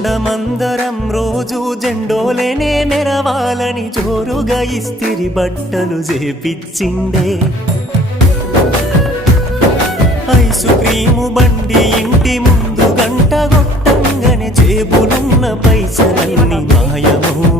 మందరం రోజు జెండోలేనే మెరవాలని జోరుగా ఇస్తిరి బట్టలు చేపిచ్చిండే ఐసు క్రీము బండి ఇంటి ముందు గంట కొట్టంగానే జేబులున్న పైసలన్నీ మాయమో